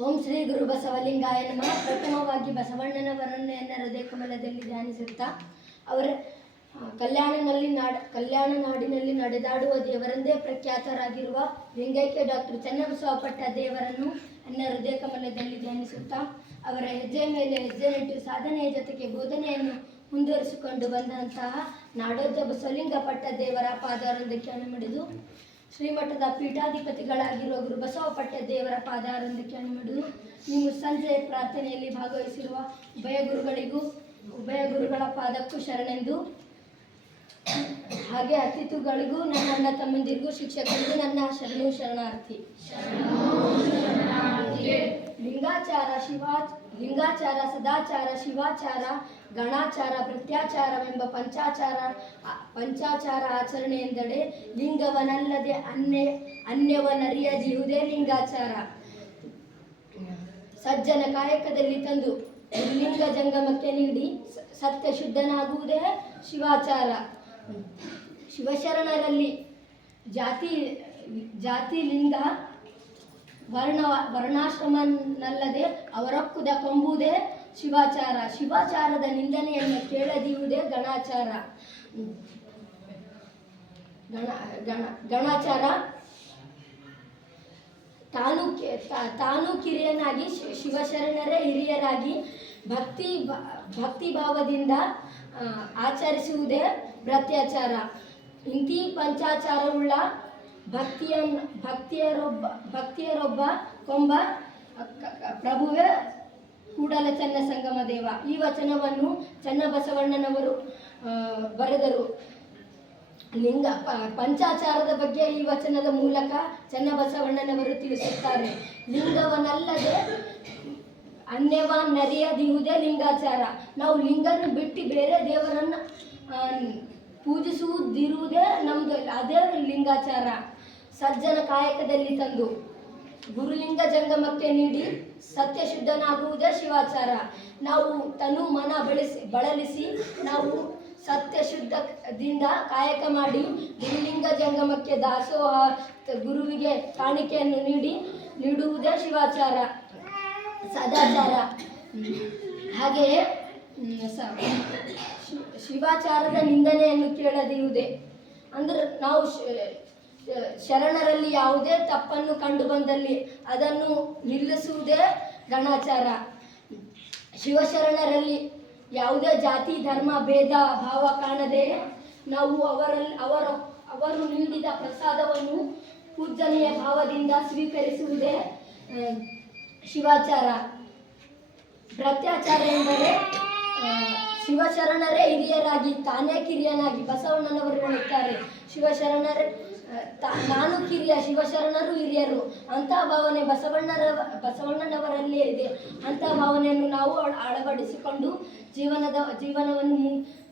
ಓಂ ಶ್ರೀ ಗುರು ಬಸವಲಿಂಗಾಯ ನಮಃ. ಪ್ರಥಮವಾಗಿ ಬಸವಣ್ಣನವರನ್ನು ಎನ್ನ ಹೃದಯ ಕಮಲದಲ್ಲಿ ಧ್ಯಾನಿಸುತ್ತಾ ಅವರ ಕಲ್ಯಾಣ ನಾಡಿನಲ್ಲಿ ನಡೆದಾಡುವ ದೇವರೆಂದೇ ಪ್ರಖ್ಯಾತರಾಗಿರುವ ಲಿಂಗೈಕ್ಯ ಡಾಕ್ಟರ್ ಚನ್ನಬಸವ ಪಟ್ಟದೇವರನ್ನು ಎನ್ನ ಹೃದಯ ಕಮಲದಲ್ಲಿ ಧ್ಯಾನಿಸುತ್ತಾ ಅವರ ಹೆಜ್ಜೆ ಮೇಲೆ ಹೆಜ್ಜೆ ನೆಟ್ಟು ಸಾಧನೆಯ ಜೊತೆಗೆ ಬೋಧನೆಯನ್ನು ಮುಂದುವರಿಸಿಕೊಂಡು ಬಂದಂತಹ ನಾಡೋಜ ಬಸವಲಿಂಗ ಪಟ್ಟದೇವರ ಪಾದಾರೊಂದಕ್ಕೆ ಅಣುಮಿಡಿದು ಶ್ರೀಮಠದ ಪೀಠಾಧಿಪತಿಗಳಾಗಿರುವ ಗುರು ಬಸವ ಪಟ್ಟದೇವರ ಪಾದಾರೊಂದಕ್ಕೆ ಅಣುಮಿಡಿದು ನೀವು ಸಂಜೆ ಪ್ರಾರ್ಥನೆಯಲ್ಲಿ ಭಾಗವಹಿಸಿರುವ ಉಭಯ ಗುರುಗಳ ಪಾದಕ್ಕೂ ಶರಣೆಂದು, ಹಾಗೆ ಅತಿಥಿಗಳಿಗೂ, ನನ್ನ ಅಣ್ಣ ತಮ್ಮಂದಿರಿಗೂ, ಶಿಕ್ಷಕರಿಗೂ ನನ್ನ ಶರಣಾರ್ಥಿ. ಲಿಂಗಾಚಾರ, ಸದಾಚಾರ, ಶಿವಾಚಾರ, ಗಣಾಚಾರ, ಪ್ರತ್ಯಾಚಾರವೆಂಬ ಪಂಚಾಚಾರ ಆಚರಣೆ ಎಂದಡೆ ಲಿಂಗವನಲ್ಲದೆ ಅನ್ಯವನರಿಯದಿರುವುದೇ ಲಿಂಗಾಚಾರ. ಸಜ್ಜನ ಕಾಯಕದಲ್ಲಿ ತಂದು ಲಿಂಗ ಜಂಗಮಕ್ಕೆ ನೀಡಿ ಸತ್ಯ ಶುದ್ಧನಾಗುವುದೇ ಶಿವಾಚಾರ. ಶಿವಶರಣರಲ್ಲಿ ಜಾತಿ ಲಿಂಗ ವರ್ಣಾಶ್ರಮನಲ್ಲದೆ ಅವರೊಕ್ಕುದ ಕೊಂಬುವುದೇ ಶಿವಾಚಾರ. ಶಿವಾಚಾರದ ನಿಂದನೆಯನ್ನು ಕೇಳದಿರುವುದೇ ಗಣಾಚಾರ. ಗಣಾಚಾರ ತಾನು ಕಿರಿಯನಾಗಿ ಶಿವಶರಣರೇ ಹಿರಿಯರಾಗಿ ಭಕ್ತಿ ಭಾವದಿಂದ ಆಚರಿಸುವುದೇ ಪ್ರತ್ಯಾಚಾರ. ಇಂತಿ ಪಂಚಾಚಾರವುಳ್ಳ ಭಕ್ತಿಯರೊಬ್ಬ ಕೊಂಬ ಪ್ರಭುವೇ ಕೂಡಲ ಚನ್ನ ಸಂಗಮ ದೇವ. ಈ ವಚನವನ್ನು ಚನ್ನಬಸವಣ್ಣನವರು ಬರೆದರು. ಪಂಚಾಚಾರದ ಬಗ್ಗೆ ಈ ವಚನದ ಮೂಲಕ ಚನ್ನಬಸವಣ್ಣನವರು ತಿಳಿಸುತ್ತಾರೆ. ಲಿಂಗವನಲ್ಲದೆ ಅನ್ಯವನರಿಯದಿರುವುದೇ ಲಿಂಗಾಚಾರ. ನಾವು ಲಿಂಗನ ಬಿಟ್ಟು ಬೇರೆ ದೇವರನ್ನು ಪೂಜಿಸುವುದಿರುವುದೇ ನಮ್ದು, ಅದೇ ಲಿಂಗಾಚಾರ. ಸಜ್ಜನ ಕಾಯಕದಲ್ಲಿ ತಂದು ಗುರುಲಿಂಗ ಜಂಗಮಕ್ಕೆ ನೀಡಿ ಸತ್ಯ ಶುದ್ಧನಾಗುವುದೇ ಶಿವಾಚಾರ. ನಾವು ತನು ಮನ ಬಳಲಿಸಿ ನಾವು ಸತ್ಯ ಶುದ್ಧದಿಂದ ಕಾಯಕ ಮಾಡಿ ಗುರುಲಿಂಗ ಜಂಗಮಕ್ಕೆ ದಾಸೋಹ ಗುರುವಿಗೆ ಕಾಣಿಕೆಯನ್ನು ನೀಡುವುದೇ ಶಿವಾಚಾರ, ಸದಾಚಾರ. ಹಾಗೆಯೇ ಶಿವಾಚಾರದ ನಿಂದನೆಯನ್ನು ಕೇಳದಿರುವುದೇ ಅಂದ್ರೆ ನಾವು ಶರಣರಲ್ಲಿ ಯಾವುದೇ ತಪ್ಪನ್ನು ಕಂಡು ಬಂದಲ್ಲಿ ಅದನ್ನು ನಿಲ್ಲಿಸುವುದೇ ಗಣಾಚಾರ. ಶಿವಶರಣರಲ್ಲಿ ಯಾವುದೇ ಜಾತಿ ಧರ್ಮ ಭೇದ ಭಾವ ಕಾಣದೆ ನಾವು ಅವರು ನೀಡಿದ ಪ್ರಸಾದವನ್ನು ಪೂಜನೀಯ ಭಾವದಿಂದ ಸ್ವೀಕರಿಸುವುದೇ ಶಿವಾಚಾರ. ಪ್ರತ್ಯಾಚಾರ ಎಂದರೆ ಶಿವಶರಣರೇ ಹಿರಿಯರಾಗಿ ತಾನೇ ಕಿರಿಯನಾಗಿ, ಬಸವಣ್ಣನವರು ಹೇಳುತ್ತಾರೆ ಶಿವಶರಣರೇ ನಾನು ಕಿರಿಯ, ಶಿವಶರಣರು ಹಿರಿಯರು. ಅಂತಹ ಭಾವನೆ ಬಸವಣ್ಣನವರಲ್ಲೇ ಇದೆ. ಅಂತಹ ಭಾವನೆಯನ್ನು ನಾವು ಅಳವಡಿಸಿಕೊಂಡು ಜೀವನವನ್ನು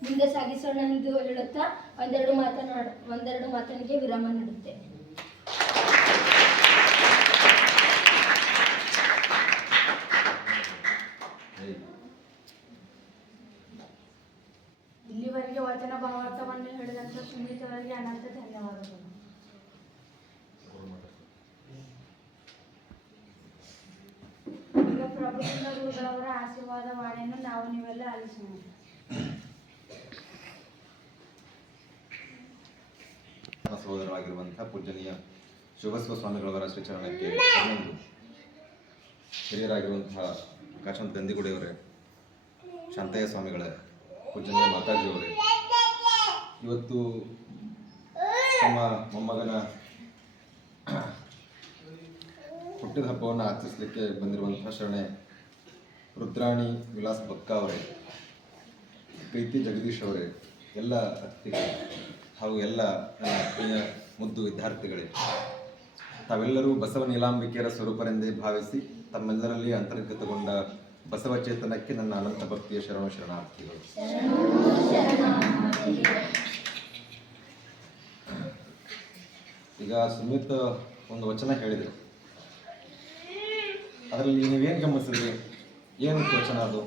ಮುಂದೆ ಸಾಗಿಸೋಣ ಎಂದು ಹೇಳುತ್ತಾ ಒಂದೆರಡು ಮಾತನಿಗೆ ವಿರಾಮ ನೀಡುತ್ತೆ. ಇಲ್ಲಿವರೆಗೆ ವಚನ ಭಾವಾರ್ಥವನ್ನು ಹೇಳಿದಂಥ ಸುನೀತವರಿಗೆ ಅನಂತ ಧನ್ಯವಾದಗಳು. ಈಗ ಪ್ರಭುಲಿಂಗ ಗುರುಗಳವರ ಆಶೀರ್ವಾದ ವಾಣಿಯನ್ನು ನೀವೆಲ್ಲ ಆಲಿಸೋಣ. ಸಹೋದರರಾಗಿರುವಂತಹ ಪೂಜನೀಯ ಶಿವಬಸವ ಸ್ವಾಮಿಗಳವರ ಶ್ರೀಚರಣಕ್ಕೆ ಹಿರಿಯರಾಗಿರುವಂತಹ ಕಾಶಂತ ಗಂದಿಗುಡಿಯವರೇ, ಶಾಂತಯ್ಯ ಸ್ವಾಮಿಗಳೇ, ಪೂಜನೀಯ ಮಾತಾಜಿಯವರೇ, ಇವತ್ತು ತಮ್ಮ ಮೊಮ್ಮಗನ ಹುಟ್ಟಿದ ಹಬ್ಬವನ್ನು ಆಚರಿಸಲಿಕ್ಕೆ ಬಂದಿರುವಂತಹ ಶರಣೆ ರುದ್ರಾಣಿ ವಿಲಾಸ್ ಬಕ್ಕ ಅವರೇ, ಪ್ರೀತಿ ಜಗದೀಶ್ ಅವರೇ, ಎಲ್ಲ ಅತಿಥಿಗಳೇ ಹಾಗೂ ಎಲ್ಲ ಪ್ರಿಯ ಮುದ್ದು ವಿದ್ಯಾರ್ಥಿಗಳೇ, ತಾವೆಲ್ಲರೂ ಬಸವ ನೀಲಾಂಬಿಕೆಯರ ಸ್ವರೂಪರೆಂದೇ ಭಾವಿಸಿ ತಮ್ಮೆಲ್ಲರಲ್ಲಿ ಅಂತರ್ಗತಗೊಂಡ ಬಸವ ಚೇತನಕ್ಕೆ ನನ್ನ ಅನಂತ ಭಕ್ತಿಯ ಶರಣಾರ್ಥಿಗಳು. ಈಗ ಸುಮಿತ್ ಒಂದು ವಚನ ಹೇಳಿದರು, ಅದರಲ್ಲಿ ನೀವೇನು ಗಮನಿಸಿದ್ರಿ? ಏನು ವಚನ ಅದು?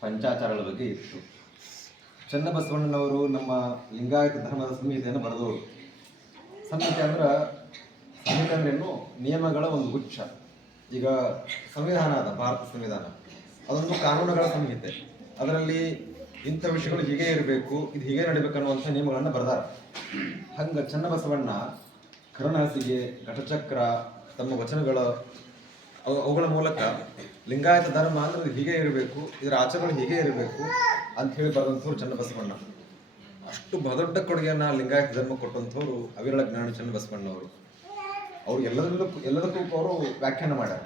ಪಂಚಾಚಾರಗಳ ಬಗ್ಗೆ ಇತ್ತು. ಚನ್ನಬಸವಣ್ಣನವರು ನಮ್ಮ ಲಿಂಗಾಯತ ಧರ್ಮದ ಸಂಹಿತೆಯನ್ನು ಬರೆದವರು. ಸಂಹಿತೆ ಅಂದ್ರೆ ಸಂಹಿತೆ ಅಂದ್ರೇನು? ನಿಯಮಗಳ ಒಂದು ಗುಚ್ಛ. ಈಗ ಸಂವಿಧಾನ ಅದ, ಭಾರತ ಸಂವಿಧಾನ, ಅದೊಂದು ಕಾನೂನುಗಳ ಸಂಹಿತೆ. ಅದರಲ್ಲಿ ಇಂಥ ವಿಷಯಗಳು ಹೀಗೆ ಇರಬೇಕು, ಇದು ಹೀಗೆ ನಡಿಬೇಕು ಅನ್ನುವಂಥ ನಿಯಮಗಳನ್ನು ಬರೆದಾರ. ಹಂಗೆ ಚನ್ನಬಸವಣ್ಣ ಕರುಣಾಸಿಗೆ, ಘಟಚಕ್ರ, ತಮ್ಮ ವಚನಗಳ ಅವುಗಳ ಮೂಲಕ ಲಿಂಗಾಯತ ಧರ್ಮ ಅಂದ್ರೆ ಇದು ಹೀಗೆ ಇರಬೇಕು, ಇದರ ಆಚರಣೆ ಹೀಗೆ ಇರಬೇಕು ಅಂತ ಹೇಳಿ ಬರೆದಂಥವ್ರು ಚನ್ನಬಸವಣ್ಣ. ಅಷ್ಟು ಬಹುದೊಡ್ಡ ಕೊಡುಗೆಯನ್ನು ಲಿಂಗಾಯತ ಧರ್ಮ ಕೊಟ್ಟಂಥವ್ರು ಅವಿರಳ ಜ್ಞಾನ ಚನ್ನಬಸವಣ್ಣವರು. ಅವರು ಎಲ್ಲದಕ್ಕೂ ಅವರು ವ್ಯಾಖ್ಯಾನ ಮಾಡ್ಯಾರ.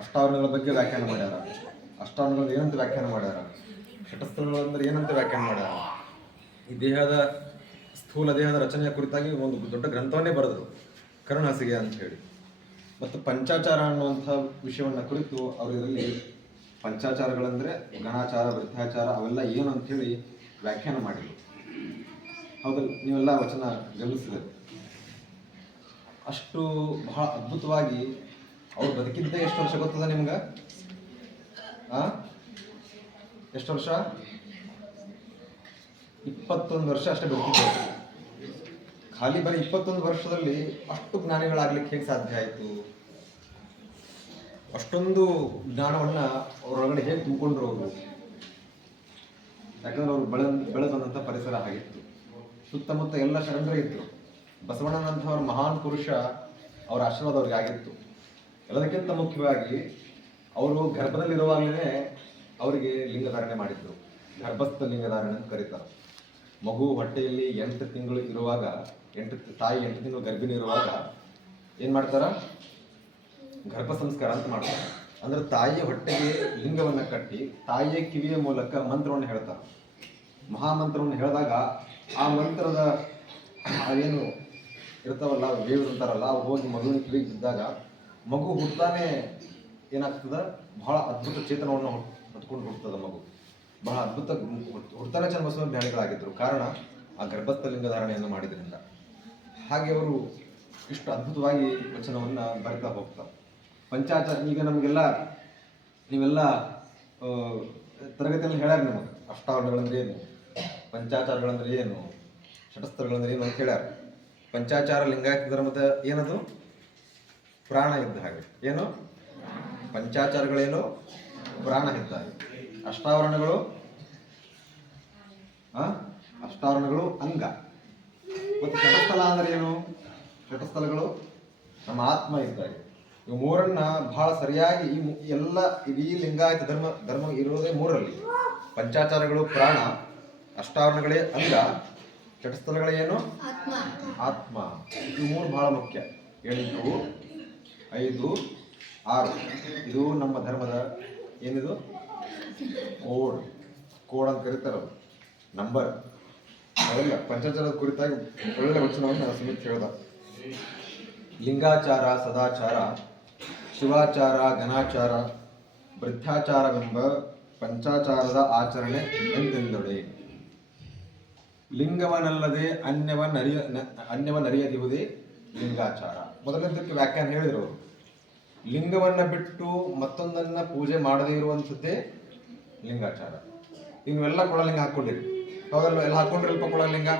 ಅಷ್ಟಾವರಣಗಳ ಬಗ್ಗೆ ವ್ಯಾಖ್ಯಾನ ಮಾಡ್ಯಾರ. ಅಷ್ಟಾವರಣಗಳು ಏನಂತ ವ್ಯಾಖ್ಯಾನ ಮಾಡ್ಯಾರ, ಷಟಸ್ಥಳಗಳು ಅಂದ್ರೆ ಏನಂತ ವ್ಯಾಖ್ಯಾನ ಮಾಡ್ಯಾರ. ಈ ದೇಹದ ಸ್ಥೂಲ ದೇಹದ ರಚನೆಯ ಕುರಿತಾಗಿ ಒಂದು ದೊಡ್ಡ ಗ್ರಂಥವನ್ನೇ ಬರೆದರು, ಕರುಣಾಸಿಗೆ ಅಂತ ಹೇಳಿ. ಮತ್ತು ಪಂಚಾಚಾರ ಅನ್ನುವಂಥ ವಿಷಯವನ್ನು ಕುರಿತು ಅವರು ಇದರಲ್ಲಿ ಪಂಚಾಚಾರಗಳಂದರೆ ಗಣಾಚಾರ, ವೃದ್ಧಾಚಾರ ಅವೆಲ್ಲ ಏನು ಅಂಥೇಳಿ ವ್ಯಾಖ್ಯಾನ ಮಾಡಿದರು. ಹೌದಲ್ಲ, ನೀವೆಲ್ಲ ವಚನ ಗಮನಿಸಿದೆ. ಅಷ್ಟು ಬಹಳ ಅದ್ಭುತವಾಗಿ ಅವ್ರು ಬದುಕಿದ್ದೇ ಎಷ್ಟು ವರ್ಷ ಗೊತ್ತದ ನಿಮ್ಗೆ? ಎಷ್ಟು ವರ್ಷ? 21 ವರ್ಷ ಅಷ್ಟೇ ಬದುಕಿದ್ದಾರೆ. ಖಾಲಿ ಬರೀ 21 ವರ್ಷದಲ್ಲಿ ಅಷ್ಟು ಜ್ಞಾನಿಗಳಾಗ್ಲಿಕ್ಕೆ ಹೇಗೆ ಸಾಧ್ಯ ಆಯಿತು? ಅಷ್ಟೊಂದು ಜ್ಞಾನವನ್ನ ಅವರೊಳಗಡೆ ಹೇಗೆ ತುಂಬಿಕೊಂಡ್ರು ಅವರು? ಯಾಕಂದ್ರೆ ಅವರು ಬೆಳೆದಂಥ ಪರಿಸರ ಆಗಿತ್ತು. ಸುತ್ತಮುತ್ತ ಎಲ್ಲ ಶರಣರೇ ಇದ್ರು. ಬಸವಣ್ಣನಂಥವ್ರ ಮಹಾನ್ ಪುರುಷ, ಅವರ ಆಶೀರ್ವಾದ ಅವ್ರಿಗೆ ಆಗಿತ್ತು. ಎಲ್ಲದಕ್ಕಿಂತ ಮುಖ್ಯವಾಗಿ ಅವರು ಗರ್ಭದಲ್ಲಿರುವಾಗಲೇ ಅವರಿಗೆ ಲಿಂಗಧಾರಣೆ ಮಾಡಿದ್ರು. ಗರ್ಭಸ್ಥ ಲಿಂಗಧಾರಣೆ ಅಂತ ಕರೀತಾರೆ. ಮಗು ಹೊಟ್ಟೆಯಲ್ಲಿ 8 ತಿಂಗಳು ಇರುವಾಗ, ತಾಯಿ 8 ತಿಂಗಳು ಗರ್ಭಿಣಿ ಇರುವಾಗ ಏನು ಮಾಡ್ತಾರ? ಗರ್ಭ ಸಂಸ್ಕಾರ ಅಂತ ಮಾಡ್ತಾರೆ. ಅಂದ್ರೆ ತಾಯಿಯ ಹೊಟ್ಟೆಗೆ ಲಿಂಗವನ್ನು ಕಟ್ಟಿ ತಾಯಿಯ ಕಿವಿಯ ಮೂಲಕ ಮಂತ್ರವನ್ನು ಹೇಳ್ತಾರೆ. ಮಹಾಮಂತ್ರವನ್ನು ಹೇಳಿದಾಗ ಆ ಮಂತ್ರದ ಏನು ಇರ್ತಾವಲ್ಲ, ವೇವ್ಸ್ ಅಂತಾರಲ್ಲ, ಅವು ಹೋಗಿ ಮಗುವಿನ ಕಿವಿಗೆ ಬಿದ್ದಾಗ ಮಗು ಹುಟ್ಟಾನೆ ಏನಾಗ್ತದ? ಬಹಳ ಅದ್ಭುತ ಚೇತನವನ್ನು ಹೊತ್ಕೊಂಡು ಹುಡ್ತದ ಮಗು. ಬಹಳ ಅದ್ಭುತ ಹುಡ್ತಾನೆ ಚನ್ನಬಸವ ಜ್ಞಾನಿಗಳಾಗಿದ್ದರು. ಕಾರಣ ಆ ಗರ್ಭಸ್ಥ ಲಿಂಗಧಾರಣೆಯನ್ನು ಮಾಡಿದ್ರಿಂದ. ಹಾಗೆ ಅವರು ಇಷ್ಟು ಅದ್ಭುತವಾಗಿ ವಚನವನ್ನು ಬರಿತಾ ಹೋಗ್ತಾರೆ. ಪಂಚಾಚಾರ ಈಗ ನಮಗೆಲ್ಲ ನೀವೆಲ್ಲ ತರಗತಿಯಲ್ಲಿ ಹೇಳ್ಯಾರ ನಿಮಗೆ. ಅಷ್ಟಾವರಣಗಳಂದ್ರೆ ಏನು, ಪಂಚಾಚಾರಗಳಂದ್ರೆ ಏನು, ಷಟಸ್ಥಳಗಳಂದ್ರೆ ಏನು ಅಂತ ಹೇಳ್ಯಾರ. ಪಂಚಾಚಾರ ಲಿಂಗಾಯತ ಧರ್ಮದ ಏನದು? ಪ್ರಾಣ ಇದ್ದ ಹಾಗೆ. ಏನು ಪಂಚಾಚಾರಗಳೇನು? ಪ್ರಾಣ ಇದ್ದ ಹಾಗೆ. ಅಷ್ಟಾವರಣಗಳು ಅಷ್ಟಾವರಣಗಳು ಅಂಗ. ಮತ್ತು ಷಟಸ್ಥಲ ಅಂದ್ರೆ ಏನು? ಷಟಸ್ಥಲಗಳು ನಮ್ಮ ಆತ್ಮ ಇದ್ದಾಗ. ಇವು ಮೂರನ್ನ ಬಹಳ ಸರಿಯಾಗಿ ಇಡೀ ಲಿಂಗಾಯತ ಧರ್ಮ ಇರೋದೇ ಮೂರಲ್ಲಿ. ಪಂಚಾಚಾರಗಳು ಪ್ರಾಣ, ಅಷ್ಟಾವರಣಗಳೇ ಅಂಗ, ಷಟಸ್ಥಲಗಳೇನು? ಆತ್ಮ. ಇದು ಮೂರು ಬಹಳ ಮುಖ್ಯ. 8, 5, 6 ಇದು ನಮ್ಮ ಧರ್ಮದ ಏನಿದು? ಕೋಡ್ ಅಂತ ಕರೀತಾರೆ, ನಂಬರ್. ಅವೆಲ್ಲ ಪಂಚಾಚಾರದ ಕುರಿತಾಗಿ ಒಳ್ಳೆ ವಚನವನ್ನು ಸುಮಿತ್ ಹೇಳ್ದ. ಲಿಂಗಾಚಾರ, ಸದಾಚಾರ, ಶಿವಾಚಾರ, ಘನಾಚಾರ, ವೃದ್ಧಾಚಾರವೆಂಬ ಪಂಚಾಚಾರದ ಆಚರಣೆ ಎಂತೆಂದೊಡೆ. ಲಿಂಗವನಲ್ಲದೆ ಅನ್ಯವನ್ನರಿಯದಿರುವುದೇ ಲಿಂಗಾಚಾರ. ಮೊದಲನೇದಕ್ಕೆ ವ್ಯಾಖ್ಯಾನ ಹೇಳಿದ್ರು ಅವರು. ಲಿಂಗವನ್ನ ಬಿಟ್ಟು ಮತ್ತೊಂದನ್ನ ಪೂಜೆ ಮಾಡದೇ ಇರುವಂಥದ್ದೇ ಲಿಂಗಾಚಾರ. ನೀವೆಲ್ಲ ಕೊಳಲಿಂಗ ಹಾಕ್ಕೊಂಡಿರಿ, ಹೌದಲ್ವ? ಎಲ್ಲ ಹಾಕ್ಕೊಂಡಿರಲ್ಪ ಕೊಳಲಿಂಗ.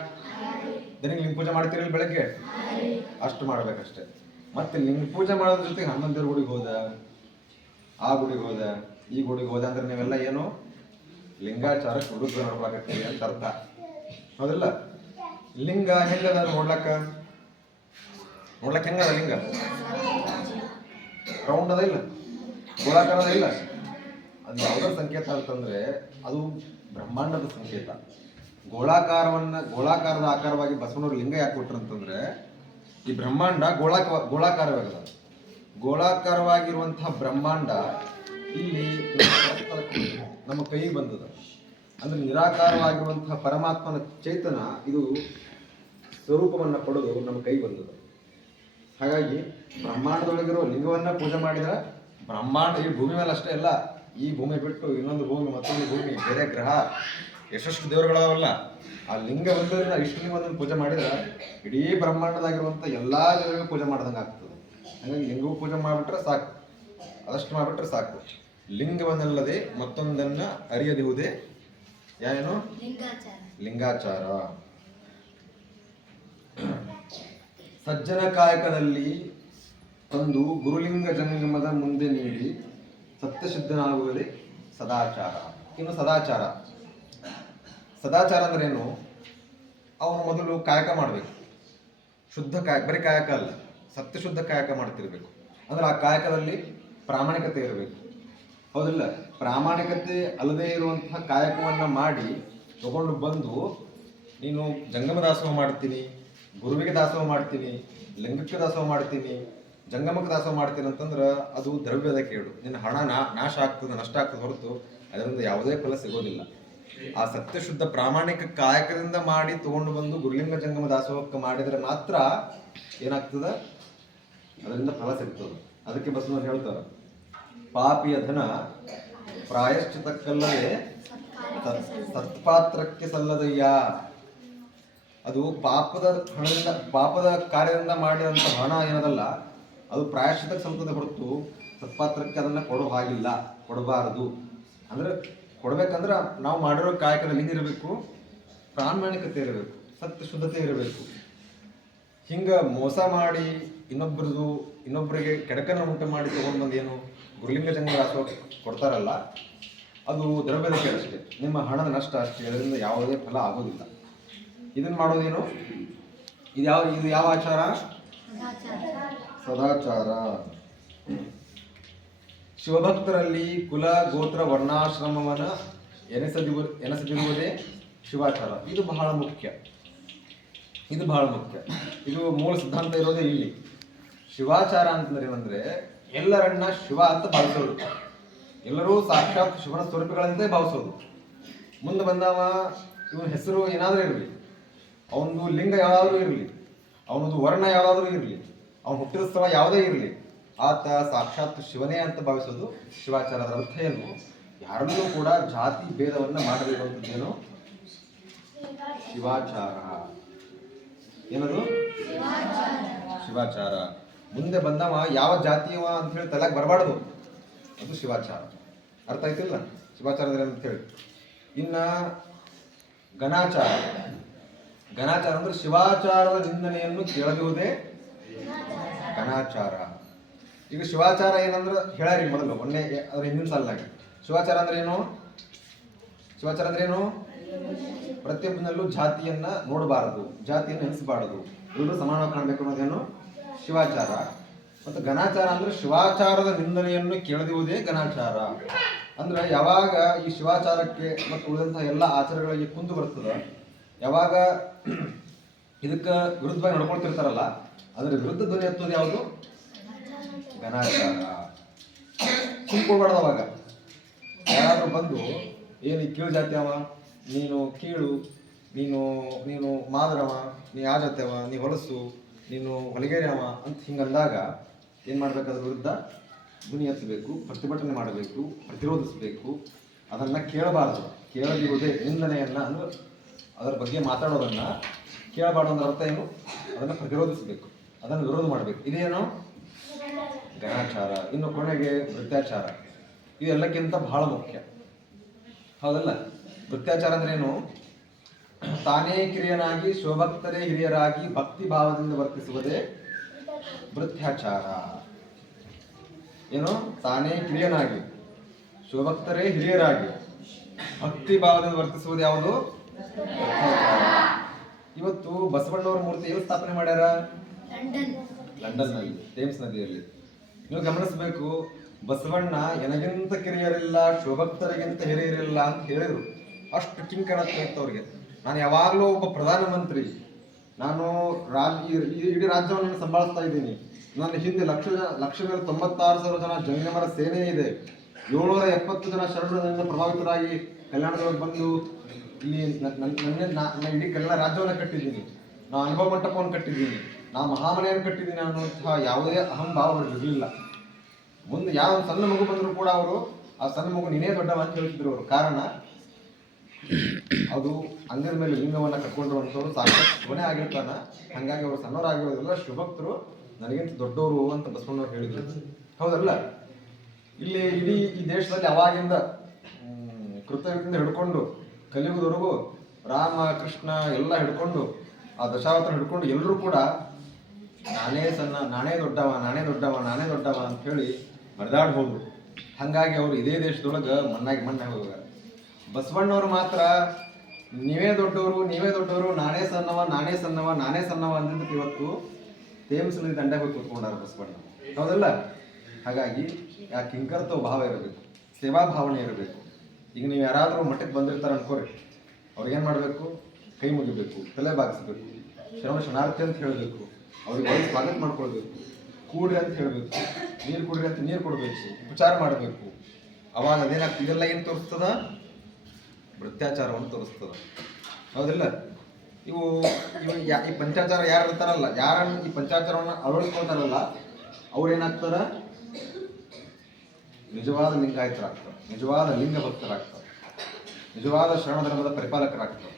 ದಿನಕ್ಕೆ ಲಿಂಗ ಪೂಜೆ ಮಾಡ್ತೀರಲ್ಲ ಬೆಳಗ್ಗೆ, ಅಷ್ಟು ಮಾಡ್ಬೇಕಷ್ಟೆ. ಮತ್ತೆ ಲಿಂಗ ಪೂಜೆ ಮಾಡೋದ್ರ ಜೊತೆಗೆ ಹನುಮಂತರ ಗುಡಿಗೆ ಹೋದ, ಆ ಗುಡಿಗೆ ಹೋದ, ಈ ಗುಡಿಗೆ ಹೋದ ಅಂದ್ರೆ ನೀವೆಲ್ಲ ಏನು? ಲಿಂಗಾಚಾರಕ್ಕೆ ವಿರುದ್ಧ ನೋಡ್ಲಾಕತ್ತೀವಿ ಅಂತ ಅರ್ಥ, ಹೌದಲ್ಲ? ಲಿಂಗ ಹೆಂಗದ ನೋಡ್ಲಕ್ಕ ಹೆಂಗದ ಲಿಂಗ? ರೌಂಡ್ ಅದ ಇಲ್ಲ, ಗೋಳಾಕಾರದ ಇಲ್ಲ. ಅದು ಯಾವುದರ ಸಂಕೇತ ಅಂತಂದ್ರೆ ಅದು ಬ್ರಹ್ಮಾಂಡದ ಸಂಕೇತ. ಗೋಳಾಕಾರದ ಆಕಾರವಾಗಿ ಬಸವನವರು ಲಿಂಗ ಯಾಕೆ ಕೊಟ್ಟರು ಅಂತಂದ್ರೆ, ಈ ಬ್ರಹ್ಮಾಂಡ ಗೋಳಾಕಾರವಾಗದ. ಗೋಳಾಕಾರವಾಗಿರುವಂತಹ ಬ್ರಹ್ಮಾಂಡ ಇಲ್ಲಿ ನಮ್ಮ ಕೈಗೆ ಬಂದದ. ಅಂದ್ರೆ ನಿರಾಕಾರವಾಗಿರುವಂತಹ ಪರಮಾತ್ಮನ ಚೇತನ ಇದು ಸ್ವರೂಪವನ್ನು ಪಡೆದು ನಮ್ಮ ಕೈ ಬಂದದ. ಹಾಗಾಗಿ ಬ್ರಹ್ಮಾಂಡದೊಳಗಿರೋ ಲಿಂಗವನ್ನ ಪೂಜೆ ಮಾಡಿದ್ರೆ ಬ್ರಹ್ಮಾಂಡ ಈ ಭೂಮಿ ಮೇಲೆ ಅಷ್ಟೇ ಅಲ್ಲ, ಈ ಭೂಮಿ ಬಿಟ್ಟು ಇನ್ನೊಂದು ಭೂಮಿ, ಮತ್ತೊಂದು ಭೂಮಿ, ಬೇರೆ ಗ್ರಹ, ಎಷ್ಟೆಷ್ಟು ದೇವರುಗಳವಲ್ಲ, ಆ ಲಿಂಗ ಒಂದರಿಂದ ಇಷ್ಟು ಲಿಂಗವನ್ನು ಪೂಜೆ ಮಾಡಿದ್ರೆ ಇಡೀ ಬ್ರಹ್ಮಾಂಡದಾಗಿರುವಂಥ ಎಲ್ಲಾ ದೇವರಿಗೂ ಪೂಜೆ ಮಾಡ್ದಂಗೆ ಆಗ್ತದೆ. ಹಾಗಾಗಿ ಲಿಂಗವು ಪೂಜೆ ಮಾಡಿಬಿಟ್ರೆ ಸಾಕು, ಅದಷ್ಟು ಮಾಡಿಬಿಟ್ರೆ ಸಾಕು. ಲಿಂಗವನ್ನಲ್ಲದೆ ಮತ್ತೊಂದನ್ನ ಅರಿಯದಿರುವುದೇ ಏನು? ಲಿಂಗಾಚಾರ. ಸಜ್ಜನ ಕಾಯಕದಲ್ಲಿ ತಂದು ಗುರುಲಿಂಗ ಜಂಗಮದ ಮುಂದೆ ನೀಡಿ ಸತ್ಯಸಿದ್ಧನಾಗುವುದೇ ಸದಾಚಾರ. ಇನ್ನು ಸದಾಚಾರ, ಸದಾಚಾರ ಅಂದ್ರೆ ಏನು? ಅವನು ಮೊದಲು ಕಾಯಕ ಮಾಡಬೇಕು. ಶುದ್ಧ ಕಾಯಕ, ಬರೀ ಕಾಯಕ ಅಲ್ಲ, ಸತ್ಯಶುದ್ಧ ಕಾಯಕ ಮಾಡ್ತಿರ್ಬೇಕು. ಅಂದ್ರೆ ಆ ಕಾಯಕದಲ್ಲಿ ಪ್ರಾಮಾಣಿಕತೆ ಇರಬೇಕು. ಹೌದಿಲ್ಲ? ಪ್ರಾಮಾಣಿಕತೆ ಅಲ್ಲದೆ ಇರುವಂತಹ ಕಾಯಕವನ್ನು ಮಾಡಿ ತಗೊಂಡು ಬಂದು ನೀನು ಜಂಗಮ ದಾಸೋಹ ಮಾಡ್ತೀನಿ, ಗುರುವಿಗೆ ದಾಸೋಹ ಮಾಡ್ತೀನಿ, ಲಿಂಗಕ್ಕೆ ದಾಸೋಹ ಮಾಡ್ತೀನಿ, ಜಂಗಮಕ್ಕೆ ದಾಸೋಹ ಮಾಡ್ತೀನಿ ಅಂತಂದ್ರೆ ಅದು ದ್ರವ್ಯದ ಕೇಡು. ನಿನ್ನ ಹಣ ನಾಶ ಆಗ್ತದೆ, ನಷ್ಟ ಆಗ್ತದೆ ಹೊರತು ಅದರಿಂದ ಯಾವುದೇ ಫಲ ಸಿಗೋದಿಲ್ಲ. ಆ ಸತ್ಯಶುದ್ಧ ಪ್ರಾಮಾಣಿಕ ಕಾಯಕದಿಂದ ಮಾಡಿ ತಗೊಂಡು ಬಂದು ಗುರುಲಿಂಗ ಜಂಗಮ ದಾಸೋಹಕ್ಕೆ ಮಾಡಿದರೆ ಮಾತ್ರ ಏನಾಗ್ತದೆ? ಅದರಿಂದ ಫಲ ಸಿಗ್ತದೆ. ಅದಕ್ಕೆ ಬಸವಣ್ಣ ಹೇಳ್ತಾರೆ, ಪಾಪಿಯ ಧನ ಪ್ರಾಯಶ್ಚಿತಕ್ಕಲ್ಲದೆ ಸತ್ಪಾತ್ರಕ್ಕೆ ಸಲ್ಲದಯ್ಯ. ಅದು ಪಾಪದ ಹಣದಿಂದ, ಪಾಪದ ಕಾರ್ಯದಿಂದ ಮಾಡಿದಂಥ ಹಣ ಏನದಲ್ಲ, ಅದು ಪ್ರಾಯಶ್ಚಿತಕ್ಕೆ ಸಲ್ತದೆ ಹೊರತು ಸತ್ಪಾತ್ರಕ್ಕೆ ಅದನ್ನು ಕೊಡೋ ಹಾಗಿಲ್ಲ, ಕೊಡಬಾರದು. ಅಂದ್ರೆ ಕೊಡ್ಬೇಕಂದ್ರೆ ನಾವು ಮಾಡಿರೋ ಕಾಯಕದಲ್ಲಿ ಏನಿರಬೇಕು? ಪ್ರಾಮಾಣಿಕತೆ ಇರಬೇಕು, ಸತ್ಯ ಶುದ್ಧತೆ ಇರಬೇಕು. ಹಿಂಗೆ ಮೋಸ ಮಾಡಿ ಇನ್ನೊಬ್ಬರಿಗೆ ಕೆಡಕನ್ನು ಉಂಟು ಮಾಡಿ ತಗೊಂಡು ಬಂದು ಏನು ಗುರುಲಿಂಗ ಜಂಗಮ ದಾಸೋಹ ಕೊಡ್ತಾರಲ್ಲ, ಅದು ದ್ರವ್ಯದ ಕೇಳಷ್ಟೇ, ನಿಮ್ಮ ಹಣದ ನಷ್ಟ ಅಷ್ಟೇ. ಅದರಿಂದ ಯಾವುದೇ ಫಲ ಆಗೋದಿಲ್ಲ. ಇದನ್ನು ಮಾಡೋದೇನು? ಇದು ಯಾವ ಆಚಾರ? ಸದಾಚಾರ. ಶಿವಭಕ್ತರಲ್ಲಿ ಕುಲ ಗೋತ್ರ ವರ್ಣಾಶ್ರಮವನ್ನು ಎನಿಸದಿರುವುದೇ ಶಿವಾಚಾರ. ಇದು ಬಹಳ ಮುಖ್ಯ. ಇದು ಮೂಲ ಸಿದ್ಧಾಂತ ಇರೋದೇ ಇಲ್ಲಿ. ಶಿವಾಚಾರ ಅಂತಂದ್ರೆ ಏನಂದ್ರೆ ಎಲ್ಲರನ್ನ ಶಿವ ಅಂತ ಭಾವಿಸೋದು, ಎಲ್ಲರೂ ಸಾಕ್ಷಾತ್ ಶಿವನ ಸ್ವರೂಪಗಳಂತೆ ಭಾವಿಸೋದು. ಮುಂದೆ ಬಂದವ ಇವನ ಹೆಸರು ಏನಾದರೂ ಇರಲಿ, ಅವನದು ಲಿಂಗ ಯಾವುದಾದ್ರೂ ಇರಲಿ, ಅವನದು ವರ್ಣ ಯಾವುದಾದ್ರೂ ಇರಲಿ, ಅವನು ಹುಟ್ಟಿದ ಸ್ಥಳ ಯಾವುದೇ ಇರಲಿ, ಆತ ಸಾಕ್ಷಾತ್ ಶಿವನೇ ಅಂತ ಭಾವಿಸೋದು ಶಿವಾಚಾರ. ಅದರ ಅರ್ಥ ಏನು? ಯಾರಲ್ಲೂ ಕೂಡ ಜಾತಿ ಭೇದವನ್ನು ಮಾಡದಿರುವಂಥದ್ದೇನು ಶಿವಾಚಾರ. ಏನದು? ಶಿವಾಚಾರ. ಮುಂದೆ ಬಂದವ ಯಾವ ಜಾತಿಯವ ಅಂತ ಹೇಳಿ ತಲೆಗೆ ಬರಬಾರ್ದು, ಅದು ಶಿವಾಚಾರ. ಅರ್ಥ ಆಯ್ತಿಲ್ಲ ಶಿವಾಚಾರ ಅಂದ್ರೆ ಅಂತ ಹೇಳಿ. ಇನ್ನ ಗಣಾಚಾರ. ಗಣಾಚಾರ ಅಂದ್ರೆ ಶಿವಾಚಾರದ ನಿಂದನೆಯನ್ನು ಕೇಳದಿರುವುದೇ ಗಣಾಚಾರ. ಈಗ ಶಿವಾಚಾರ ಏನಂದ್ರೆ ಹೇಳಾರಿ ಮೊದಲು ಮೊನ್ನೆ ಅದ್ರ ಹಿಂದಿನ ಸಾಲಾಗಿ. ಶಿವಾಚಾರ ಅಂದ್ರೆ ಏನು? ಪ್ರತಿಯೊಬ್ಬನಲ್ಲೂ ಜಾತಿಯನ್ನ ನೋಡಬಾರದು, ಜಾತಿಯನ್ನು ಎನಿಸಬಾರದು, ಎಲ್ಲರೂ ಸಮಾನವಾಗಿ ಕಾಣಬೇಕು ಅನ್ನೋದೇನು ಶಿವಾಚಾರ. ಮತ್ತು ಗಣಾಚಾರ ಅಂದ್ರೆ ಶಿವಾಚಾರದ ನಿಂದನೆಯನ್ನು ಕೇಳದಿರುವುದೇ ಗಣಾಚಾರ. ಅಂದ್ರೆ ಯಾವಾಗ ಈ ಶಿವಾಚಾರಕ್ಕೆ ಮತ್ತು ಉಳಿದಂತಹ ಎಲ್ಲ ಆಚಾರಗಳಿಗೆ ಕುಂದು ಬರ್ತದ, ಯಾವಾಗ ಇದಕ್ಕೆ ವಿರುದ್ಧವಾಗಿ ನಡ್ಕೊಳ್ತಿರ್ತಾರಲ್ಲ, ಅದರ ವಿರುದ್ಧ ಧ್ವನಿ ಎತ್ತೋದು ಯಾವುದು? ಗಣಾಚಾರ. ಸುಮ್ಕೊಳ್ಬಾರ್ದು. ಅವಾಗ ಯಾರಾದ್ರೂ ಬಂದು ಏನು ಕೀಳು ಜಾತಿ ಅವ, ನೀನು ಕೀಳು, ನೀನು ಮಾದರವ, ನೀ ಆ ಜಾತಿಯವ, ನೀ ಹೊಲಸು, ನೀನು ಹೊಲಿಗೆರೆ ಅವ ಅಂತ ಹಿಂಗಂದಾಗ ಏನು ಮಾಡ್ಬೇಕು? ಅದ್ರ ವಿರುದ್ಧ ಧ್ವನಿ ಎತ್ತಬೇಕು, ಪ್ರತಿಭಟನೆ ಮಾಡಬೇಕು, ಪ್ರತಿರೋಧಿಸಬೇಕು. ಅದನ್ನು ಕೇಳಬಾರ್ದು. ಕೇಳದಿರುವುದೇ ನಿಂದನೆಯನ್ನು, ಅಂದ್ರೆ ಅದರ ಬಗ್ಗೆ ಮಾತಾಡೋದನ್ನು ಕೇಳಬಾರ್ದು. ಅಂದ್ರೆ ಅರ್ಥ ಏನು? ಅದನ್ನು ಪ್ರತಿರೋಧಿಸಬೇಕು, ಅದನ್ನು ವಿರೋಧ ಮಾಡಬೇಕು. ಇದೇನು? ಗಣಾಚಾರ. ಇನ್ನು ಕೊನೆಗೆ ವೃತ್ತಾಚಾರ. ಇದು ಎಲ್ಲಕ್ಕಿಂತ ಬಹಳ ಮುಖ್ಯ, ಹೌದಲ್ಲ? ವೃತ್ತಾಚಾರ ಅಂದ್ರೆ ಏನು? ತಾನೇ ಕಿರಿಯನಾಗಿ ಶಿವಭಕ್ತರೇ ಹಿರಿಯರಾಗಿ ಭಕ್ತಿ ಭಾವದಿಂದ ವರ್ತಿಸುವುದೇ ವೃತ್ತಾಚಾರ. ಏನು? ತಾನೇ ಕಿರಿಯನಾಗಿ ಶಿವಭಕ್ತರೇ ಹಿರಿಯರಾಗಿ ಭಕ್ತಿ ಭಾವದಿಂದ ವರ್ತಿಸುವುದು ಯಾವುದು? ಇವತ್ತು ಬಸವಣ್ಣವರ ಮೂರ್ತಿ ಎಲ್ಲಿ ಸ್ಥಾಪನೆ ಮಾಡ್ಯಾರ? ಲಂಡನ್ನಲ್ಲಿ, ಥೇಮ್ಸ್ ನದಿಯಲ್ಲಿ. ನೀವು ಗಮನಿಸಬೇಕು, ಬಸವಣ್ಣ ಎನಗಿಂತ ಕಿರಿಯರಿಲ್ಲ, ಶಿವಭಕ್ತರಿಗಿಂತ ಹಿರಿಯರಿಲ್ಲ ಅಂತ ಹೇಳಿದರು. ಅಷ್ಟು ಕಿಂಕಣತೆ ಇತ್ತು ಅವ್ರಿಗೆ. ನಾನು ಯಾವಾಗಲೂ ಒಬ್ಬ ಪ್ರಧಾನಮಂತ್ರಿ, ನಾನು ಇಡೀ ರಾಜ್ಯವನ್ನು ಸಂಭಾಳಿಸ್ತಾ ಇದ್ದೀನಿ, ನನ್ನ ಹಿಂದೆ ಲಕ್ಷ ಮೇಲೆ 96,000 ಜನ ಜಂಗಮರ ಸೇನೆ ಇದೆ, 770 ಜನ ಶರಣರಿಂದ ಪ್ರಭಾವಿತರಾಗಿ ಕಲ್ಯಾಣದೊಳಗೆ ಬಂದು ಇಲ್ಲಿ ನನ್ನ ಇಡೀ ಕಲ್ಯಾಣ ರಾಜ್ಯವನ್ನು ಕಟ್ಟಿದ್ದೀನಿ, ನಾ ಅನುಭವ ಮಂಟಪವನ್ನು ಕಟ್ಟಿದ್ದೀನಿ, ನಾ ಮಹಾಮನೆಯನ್ನು ಕಟ್ಟಿದ್ದೀನಿ ಅನ್ನುವಂತಹ ಯಾವುದೇ ಅಹಂಭಾವ ಅವ್ರಿಗೆ ಇರಲಿಲ್ಲ. ಮುಂದೆ ಯಾವ ಸಣ್ಣ ಮಗು ಬಂದರೂ ಕೂಡ ಅವರು ಆ ಸಣ್ಣ ಮಗು ನೀನೇ ದೊಡ್ಡವ ಅಂತ ಹೇಳ್ತಿದ್ರು ಅವರು. ಕಾರಣ ಅದು ಅಂಗದ ಮೇಲೆ ಲಿಂಗವನ್ನು ಕಟ್ಕೊಂಡಿರುವಂಥವ್ರು ಸಾಕಷ್ಟು ಶಿವನೇ ಆಗಿರ್ತಾನ. ಹಾಗಾಗಿ ಅವರು ಸಣ್ಣವರಾಗಿರೋದಿಲ್ಲ, ಶಿವಭಕ್ತರು ನನಗಿಂತ ದೊಡ್ಡವರು ಅಂತ ಬಸವಣ್ಣವ್ರು ಹೇಳಿದ್ರು. ಹೌದಲ್ಲ? ಇಲ್ಲಿ ಇಡೀ ಈ ದೇಶದಲ್ಲಿ ಅವಾಗಿಂದ ಕೃತಯುಗದಿಂದ ಹಿಡ್ಕೊಂಡು ಕಲಿಯುಗದವರೆಗೂ ರಾಮ ಕೃಷ್ಣ ಎಲ್ಲ ಹಿಡ್ಕೊಂಡು ಆ ದಶಾವತಾರ ಹಿಡ್ಕೊಂಡು ಎಲ್ಲರೂ ಕೂಡ ನಾನೇ ಸಣ್ಣ, ನಾನೇ ದೊಡ್ಡವ, ನಾನೇ ದೊಡ್ಡವ, ನಾನೇ ದೊಡ್ಡವ ಅಂತ ಹೇಳಿ ಮರ್ದಾಡ್ ಹೋದ್ರು. ಹಾಗಾಗಿ ಅವರು ಇದೇ ದೇಶದೊಳಗೆ ಮಣ್ಣಾಗಿ ಹೋಗ್ಯಾರ. ಬಸವಣ್ಣವ್ರು ಮಾತ್ರ ನೀವೇ ದೊಡ್ಡವರು, ನೀವೇ ದೊಡ್ಡವರು, ನಾನೇ ಸಣ್ಣವ, ನಾನೇ ಸಣ್ಣವ, ನಾನೇ ಸಣ್ಣವ ಅಂದಿದ್ದಕ್ಕೆ ಇವತ್ತು ತೇಮ್ಸಲ್ಲಿ ದಂಡ ಹೋಗಿ ಕೂತ್ಕೊಂಡಾರ ಬಸವಣ್ಣ. ಹೌದಲ್ಲ? ಹಾಗಾಗಿ ಆ ಕಿಂಕರ್ತವ ಭಾವ ಇರಬೇಕು, ಸೇವಾ ಭಾವನೆ ಇರಬೇಕು. ಈಗ ನೀವು ಯಾರಾದರೂ ಮಠಕ್ಕೆ ಬಂದಿರ್ತಾರೆ ಅನ್ಕೋರಿ, ಅವ್ರಿಗೇನು ಮಾಡಬೇಕು? ಕೈ ಮುಗಿಬೇಕು, ತಲೆ ಬಾಗಿಸ್ಬೇಕು, ಶರಣಾರ್ಥಿ ಅಂತ ಹೇಳಬೇಕು, ಅವ್ರಿಗೆ ಒಳ್ಳೆ ಸ್ವಾಗತ ಮಾಡ್ಕೊಳ್ಬೇಕು, ಕೂಡ್ರಿ ಅಂತ ಹೇಳಬೇಕು, ನೀರು ಕುಡ್ರಿ ಅಂತ ನೀರು ಕೊಡಬೇಕು, ಉಪಚಾರ ಮಾಡಬೇಕು. ಅವಾಗ ಅದೇನಾಗ್ತದೆ? ಇದೆಲ್ಲ ಏನು ತೋರಿಸ್ತದ? ಭೃತ್ಯಾಚಾರವನ್ನು ತೋರಿಸ್ತದ. ಹೌದಿಲ್ಲ? ಇವು ಇವು ಈ ಪಂಚಾಚಾರ ಯಾರು ಇರ್ತಾರಲ್ಲ, ಯಾರನ್ನು ಈ ಪಂಚಾಚಾರವನ್ನು ಅಳವಡಿಸ್ಕೊಳ್ತಾರಲ್ಲ, ಅವ್ರೇನಾಗ್ತಾರ? ನಿಜವಾದ ಲಿಂಗಾಯತರಾಗ್ತಾರೆ, ನಿಜವಾದ ಲಿಂಗ ಭಕ್ತರಾಗ್ತಾರೆ, ನಿಜವಾದ ಶರಣ ಧರ್ಮದ ಪರಿಪಾಲಕರಾಗ್ತಾರೆ.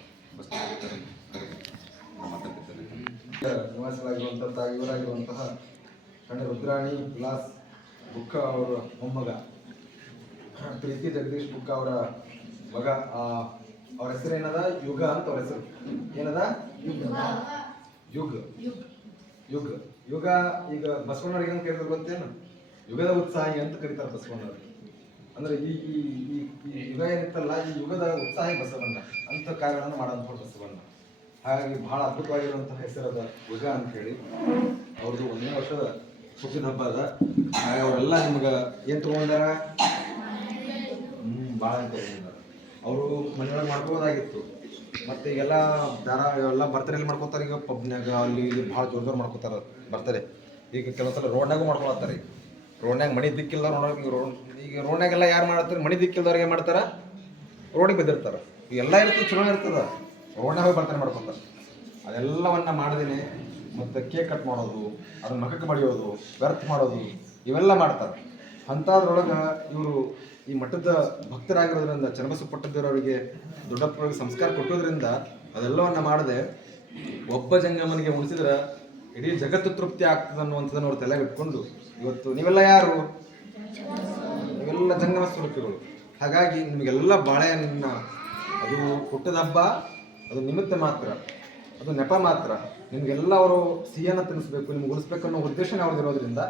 ನಿವಾಸಿಗಳಾಗಿರುವಂತಹ ಇವರಾಗಿರುವಂತಹ ಶರಣ ರುದ್ರಾಣಿ ವಿಲಾಸ್ ಬುಕ್ಕ ಅವರ ಮೊಮ್ಮಗ, ಪ್ರೀತಿ ಜಗದೀಶ್ ಬುಕ್ಕ ಅವರ ಮಗ. ಅವ್ರ ಹೆಸರು ಏನದ? ಯುಗ ಅಂತ ಅವ್ರ ಹೆಸರು. ಏನದ? ಯುಗ್. ಯುಗ್ ಯುಗ. ಈಗ ಬಸವಣ್ಣವ್ರಿಗೆ ಏನು ಕರೀತಾರೆ ಗೊತ್ತೇನು? ಯುಗದ ಉತ್ಸಾಹಿ ಅಂತ ಕರೀತಾರೆ ಬಸವಣ್ಣವ್ರಿಗೆ. ಅಂದ್ರೆ ಈ ಯುಗ ಏನಿತ್ತಲ್ಲ, ಈ ಯುಗದ ಉತ್ಸಾಹಿ ಬಸವಣ್ಣ ಅಂತ ಕಾರ್ಯಗಳನ್ನು ಮಾಡೋಂಥ ಬಸವಣ್ಣ. ಹಾಗಾಗಿ ಬಹಳ ಅದ್ಭುತವಾಗಿರುವಂತಹ ಹೆಸರದ ಯುಗ ಅಂತ ಹೇಳಿ. ಅವ್ರದ್ದು 1ನೇ ವರ್ಷದ ಹುಟ್ಟಿದ ಹಬ್ಬ ಅದ. ಹಾಗೆ ಅವರೆಲ್ಲ ನಿಮ್ಗೆ ಏನು ತಗೊಂಡಾರ? ಭಾಳ ಅಂತ ತಗೊಂಡಾರ. ಅವರು ಮನೆಯೊಳಗೆ ಮಾಡ್ಕೋಬೋದಾಗಿತ್ತು. ಮತ್ತೆ ಈಗೆಲ್ಲ ಎಲ್ಲ ಬರ್ತಡೇ ಮಾಡ್ಕೋತಾರೆ. ಈಗ ಪಬ್ನ್ಯಾಗ ಅಲ್ಲಿ ಇಲ್ಲಿ ಭಾಳ ಜೋರ್ದಾರ್ ಮಾಡ್ಕೋತಾರೆ ಬರ್ತಡೇ. ಈಗ ಕೆಲವೊಂದ್ಸಲ ರೋಡ್ನಾಗೂ ಮಾಡ್ಕೊಳತ್ತಾರೆ. ಈಗ ರೋಡ್ನಾಗ ಮಣಿ ದಿಕ್ಕಿಲ್ಲ, ಈಗ ರೋಡ್ನಾಗೆಲ್ಲ ಯಾರು ಮಾಡ್ತಾರೆ? ಮಣಿ ದಿಕ್ಕಿಲ್ದವ್ರಿಗೆ ಏನು ಮಾಡ್ತಾರೆ? ರೋಡಿಗೆ ಬಿದ್ದಿರ್ತಾರೆ. ಎಲ್ಲ ಇರ್ತದೆ, ಚಲೋ ಇರ್ತದೆ, ರೋಡ್ನಾಗ ಹೋಗಿ ಬರ್ತಡೇ ಮಾಡ್ಕೊತಾರೆ. ಅದೆಲ್ಲವನ್ನ ಮಾಡ್ದೇನೆ ಮತ್ತು ಕೇಕ್ ಕಟ್ ಮಾಡೋದು, ಅದನ್ನ ಮಖಕ್ಕೆ ಬಡಿಯೋದು, ವ್ಯರ್ಥ ಮಾಡೋದು, ಇವೆಲ್ಲ ಮಾಡ್ತಾರೆ. ಅಂಥದ್ರೊಳಗೆ ಇವರು ಈ ಮಠದ ಭಕ್ತರಾಗಿರೋದ್ರಿಂದ, ಚನ್ನಬಸವ ಪಟ್ಟದೇವರವರಿಗೆ ದೊಡ್ಡಪ್ಪರಿಗೆ ಸಂಸ್ಕಾರ ಕೊಟ್ಟೋದ್ರಿಂದ ಅದೆಲ್ಲವನ್ನ ಮಾಡದೆ ಒಬ್ಬ ಜಂಗಮನಿಗೆ ಉಳಿಸಿದ್ರೆ ಇಡೀ ಜಗತ್ತು ತೃಪ್ತಿ ಆಗ್ತದೆ ಅನ್ನುವಂಥದ್ದನ್ನು ಅವ್ರು ತಲೆಗೆ ಇಟ್ಕೊಂಡು ಇವತ್ತು ನೀವೆಲ್ಲ ಯಾರು? ನೀವೆಲ್ಲ ಜಂಗಮ ಸ್ವರೂಪಿಗಳು. ಹಾಗಾಗಿ ನಿಮಗೆಲ್ಲ ಬಾಳೆಹಣ್ಣ, ಅದು ಹುಟ್ಟದ ಹಬ್ಬ, ಅದು ನಿಮಿತ್ತ ಮಾತ್ರ, ಅದು ನೆಪ ಮಾತ್ರ. ನಿಮಗೆಲ್ಲ ಅವರು ಸಿಹಿಯನ್ನು ತಿನ್ನಿಸ್ಬೇಕು, ನಿಮ್ಗೆ ಉಳಿಸ್ಬೇಕು ಅನ್ನೋ ಉದ್ದೇಶನೇ ಅವ್ರದ್ದಿರೋದ್ರಿಂದ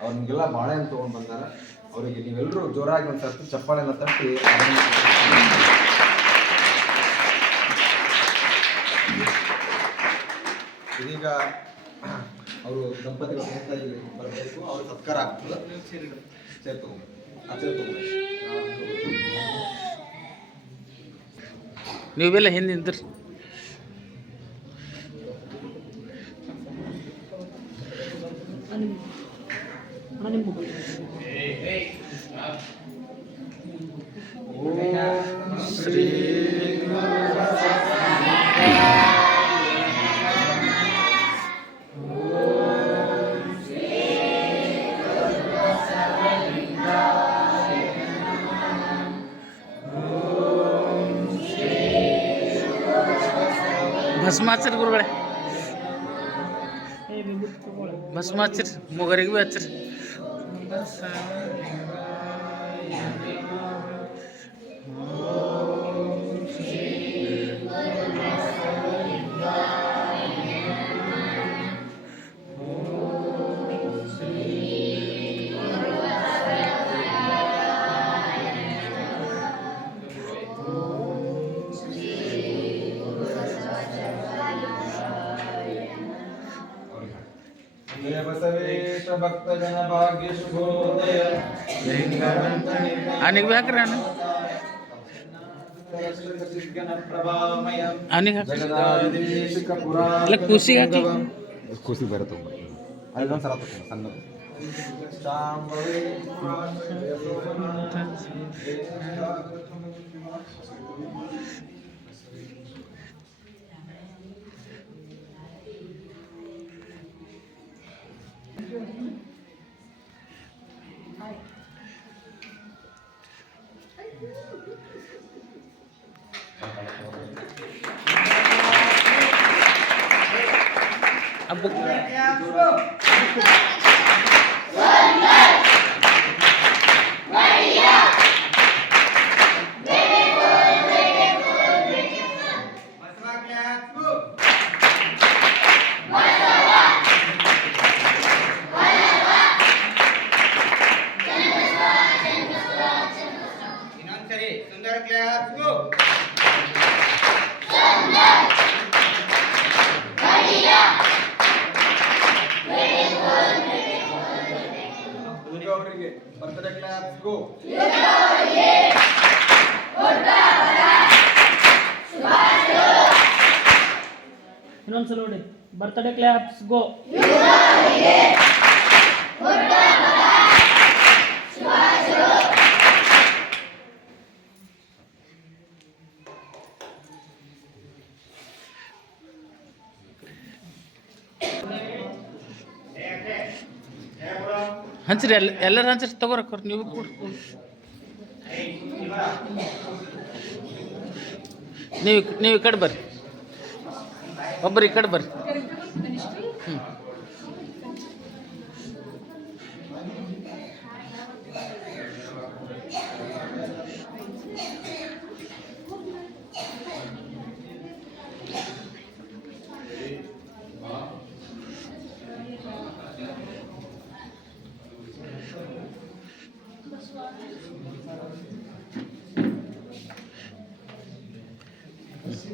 ಅವ್ರು ನಿಮಗೆಲ್ಲ ಬಾಳೆಹಣ್ಣು ತೊಗೊಂಡು ಬಂದಾರ. ಅವರಿಗೆ ನೀವೆಲ್ಲರೂ ಜೋರಾಗಿ ಒಂದು ಸರ್ತಿ ಚಪ್ಪಾಳೆಯನ್ನು ತಟ್ಟಿ ಇದೀಗ ಅವರು ದಂಪತಿಗಳು ಬರಬೇಕು. ಅವ್ರ ಸತ್ಕಾರ ಆಗ್ತದೆ. ಸೇರ್ ತಗೊಂಡು ನೀವೆಲ್ಲ ಹಿಂದೆ ನಿಂತ್ರಿ. ಭಸ್ಮಾಚರಿ ಗುರುಗಳೇ, ಭಸ್ಮಾಚರಿ ಮೂಗರಿಗೆ ಭೀ ಹಚ್ಚಿರಿ. ಬಸವೇಶ ಭಕ್ತ ಜನ ಭಾಗ್ಯ ಶುಭೋದಯ ಅನಿಗೆ ಬೇಕ್ರಿ ಅಣ್ಣ, ಅಲ್ಲ ಖುಷಿಗೆ ಹಾಕಿ ಖುಷಿ ಬರುತ್ತೆ. ಅಲ್ಲೊಂದ್ಸಲ ಸಣ್ಣ ಅಬ್ಬು claps, go. ದುರ್ಗಾ ಅವರಿಗೆ ಬರ್ತ್ಡೇ ಕ್ಲಾಪ್ಸ್ ಗೋ. ಇನ್ನೊಂದ್ಸಲ ನೋಡಿ ಬರ್ತ್ಡೇ ಕ್ಲಾಪ್ಸ್ ಗೋ. ಹಂಚ್ರಿ ಎಲ್ಲರೂ ಹಂಚ್ರಿ ತಗೋರಕ್ಕೋರ್ ನೀವು ಕೂಡ ನೀವು ಈ ಕಡೆ ಬರ್ರಿ ಒಬ್ಬರು ಈ ಕಡೆ ಬರ್ರಿ ಹ್ಞೂ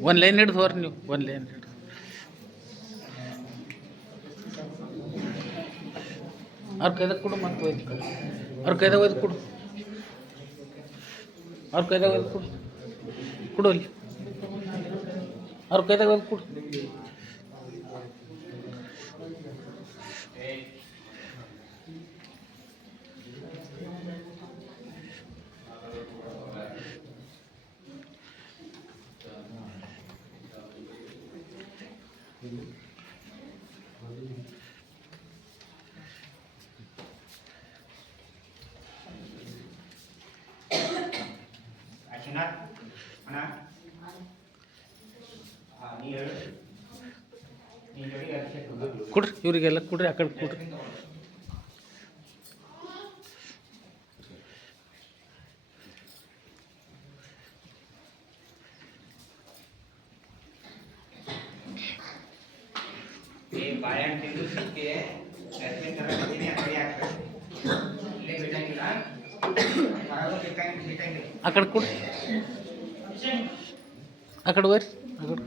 ಒಂದು ಲೈನ್ ಹಿಡ್ದು ಹೋರಿ ನೀವು ಒಂದು ಲೈನ್ ಹಿಡ್ದು ಅವ್ರ ಕೈದಾಗ ಕೊಡು ಮತ್ತೆ ಒಯ್ದು ಅವ್ರ ಕೈದಾಗ ಒಯ್ದು ಕೊಡು ಅವ್ರ ಕೈದಾಗ ಒಯ್ದು ಕೊಡು ಕೊಡು ಅಲ್ಲಿ ಅವ್ರ ಕೈದಾಗ ಒಯ್ದು ಕೊಡು ಕೊಡ್ರಿ ಇವರಿಗೆಲ್ಲ ಕೊಡ್ರಿ ಆ ಕಡೆ ಕೊಡ್ರಿ ಬಾಳೆಹಣ್ಣು ತಿಂದು ಸಿಕ್ಕಿ ಚಟ್ನಿ ತರ ಬರ್ತೀನಿ ಆ ಕಡೆ ಹಾಕ್ಬೇಕು ಇಲ್ಲೇ ಬಿಟ್ಟಂಗಿಲ್ಲ ಬಿಟ್ಟಂಗಿಲ್ಲ ಆ ಕಡೆ ಕೊಡ್ರಿ ಆ ಕಡೆ ಬರ್ರಿ ಆ ಕಡೆ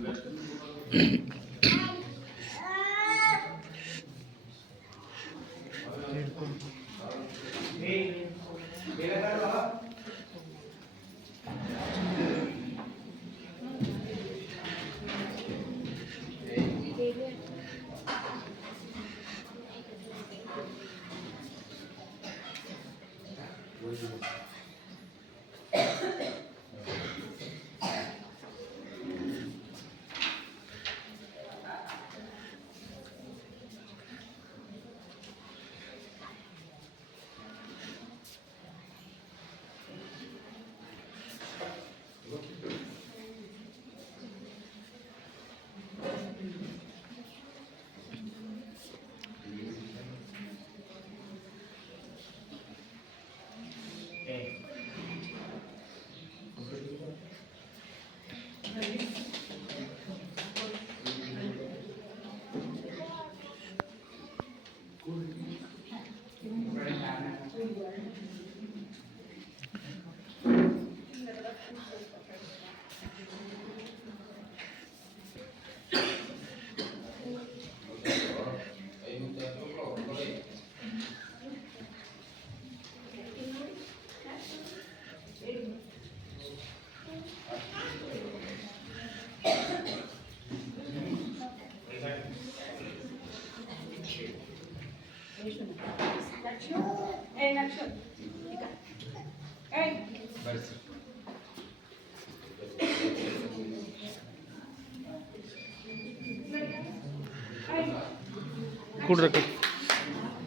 ಕೊಡ್ರಿ ಕೊಡ್ರಿ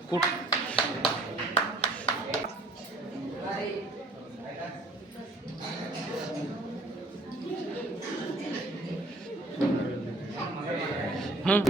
ಕೊಡ್ ಹಾಂ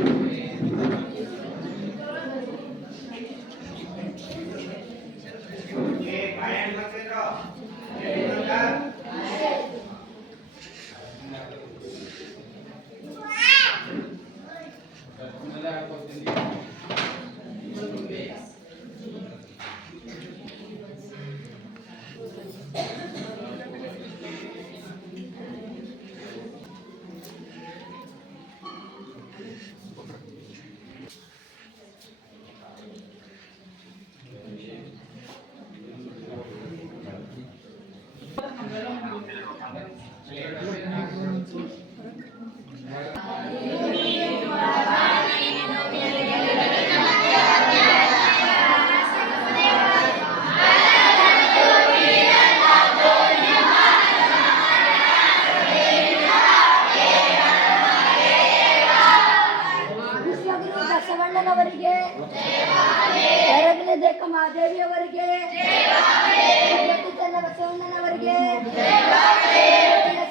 ಚನ್ನಬಸವಣ್ಣನವರಿಗೆ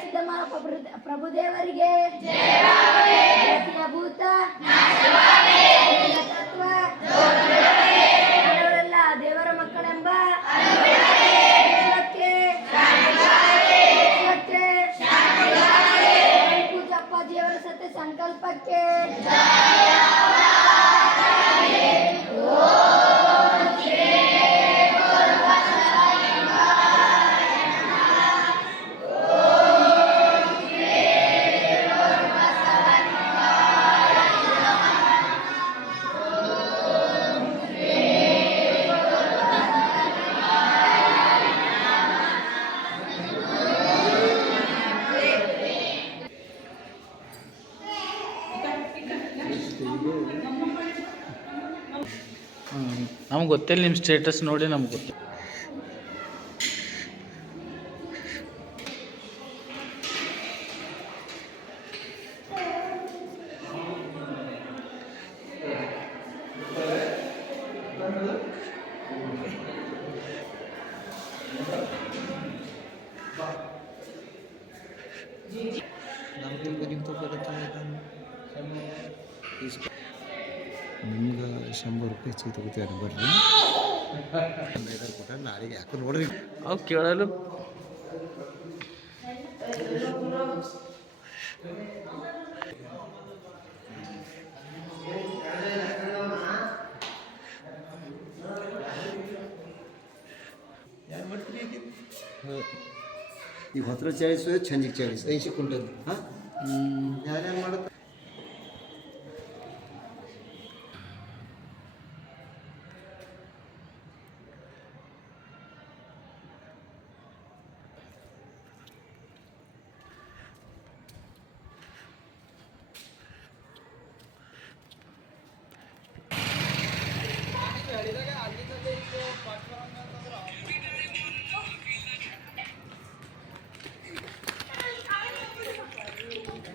ಸಿದ್ದಮ್ಮ ಪ್ರಭುದೇವರಿಗೆ ಭೂತ ತತ್ವ ಅವರೆಲ್ಲ ದೇವರ ಮಕ್ಕಳೆಂಬ ಪೂಜಪ್ಪಾಜಿಯವರ ಸತ್ಯ ಸಂಕಲ್ಪಕ್ಕೆ ನಮ್ಗೆ ಗೊತ್ತಿಲ್ಲ ನಿಮ್ಮ ಸ್ಟೇಟಸ್ ನೋಡಿ ನಮ್ಗೆ ಗೊತ್ತಿಲ್ಲ. ನಿಮ್ಗೆ 100 ರೂಪಾಯಿ ಹೆಚ್ಚಿಗೆ ತಗೋತೀರ ಬರ್ರಿ ಕೊಟ್ಟ ನಾಳೆಗೆ ಯಾಕೆ ನೋಡ್ರಿ ಅವು ಕೇಳಲು ಈಗ 40 40 छंजिक 40 80 क्विंटल हां ಯಾರ್ಯಾರು ಮಾಡುತ್ತೆ